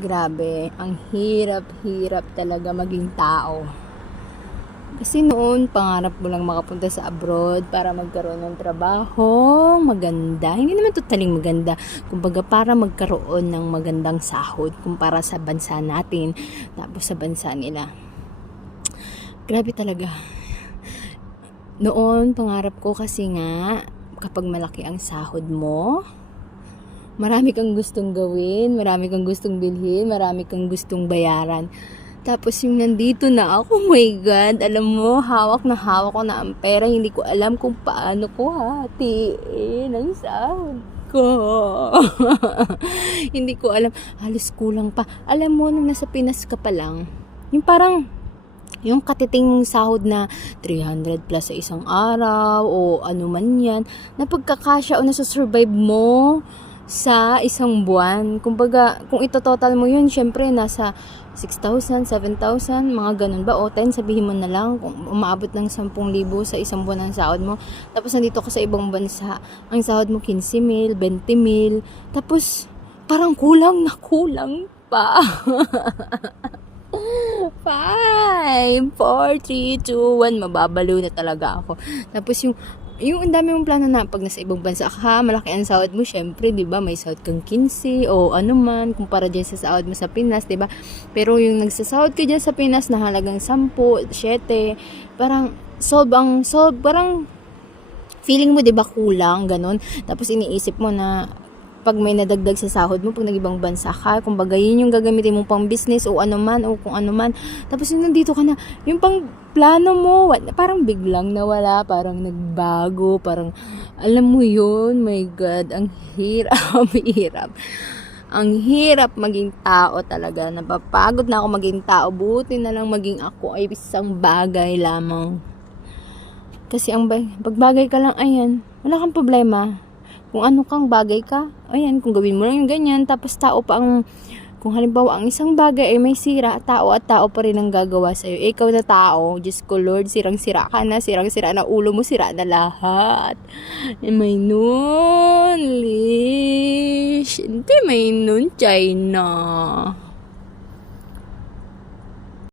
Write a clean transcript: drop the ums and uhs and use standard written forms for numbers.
Grabe, ang hirap-hirap talaga maging tao. Kasi noon, pangarap mo lang makapunta sa abroad para magkaroon ng trabaho, maganda. Hindi naman totaling maganda. Kumbaga, para magkaroon ng magandang sahod kumpara sa bansa natin, tapos sa bansa nila. Grabe talaga. Noon, pangarap ko kasi nga, kapag malaki ang sahod mo, marami kang gustong gawin, marami kang gustong bilhin, marami kang gustong bayaran. Tapos yung nandito na ako, oh my God, alam mo, hawak na hawak ko na ang pera. Hindi ko alam kung paano ko hatiin ang sahod ko. Hindi ko alam, halos kulang pa. Alam mo, nung nasa Pinas ka pa lang, yung parang, yung katiting mong sahod na 300 plus sa isang araw o ano man yan, na pagkakasya o nasa-survive mo sa isang buwan. Kumbaga, kung ito-total mo yun, syempre nasa 6,000, 7,000, mga ganun ba? O 10, sabihin mo na lang, kung umaabot ng 10,000 sa isang buwan ng sahod mo. Tapos nandito ka sa ibang bansa, ang sahod mo 15,000, 20,000. Tapos, parang kulang na kulang pa. 5, 4, 3, 2, 1, mababalo na talaga ako. Tapos yung ang dami mong plano na pag nasa ibang bansa ka, malaki ang sahod mo, syempre, 'di ba? May sahod kang 15 o ano man kumpara diyan sa sahod mo sa Pinas, 'di ba? Pero yung nagsasahod ka diyan sa Pinas na halagang 10, 7, parang parang feeling mo 'di ba kulang ganun. Tapos iniisip mo na pag may nadagdag sa sahod mo, pag nag-ibang bansa ka, kumbaga yun yung gagamitin mo pang business o ano man, o kung ano man. Tapos yung nandito ka na, yung pang plano mo, parang biglang nawala, parang nagbago, parang, alam mo yun, my God, ang hirap, hirap. Ang hirap maging tao talaga. Napapagod na ako maging tao. Buti na lang maging ako ay isang bagay lamang. Kasi pag bagay ka lang, ayan, wala kang problema. Kung ano kang bagay ka, ayan, kung gawin mo lang yung ganyan, tapos tao pa ang, kung halimbawa ang isang bagay ay may sira, tao at tao pa rin ang gagawa sa'yo. Ikaw na tao, Diyos ko Lord, sirang-sira ka na, sirang-sira na ulo mo, sira na lahat. May nun, Lish, hindi may nun, China.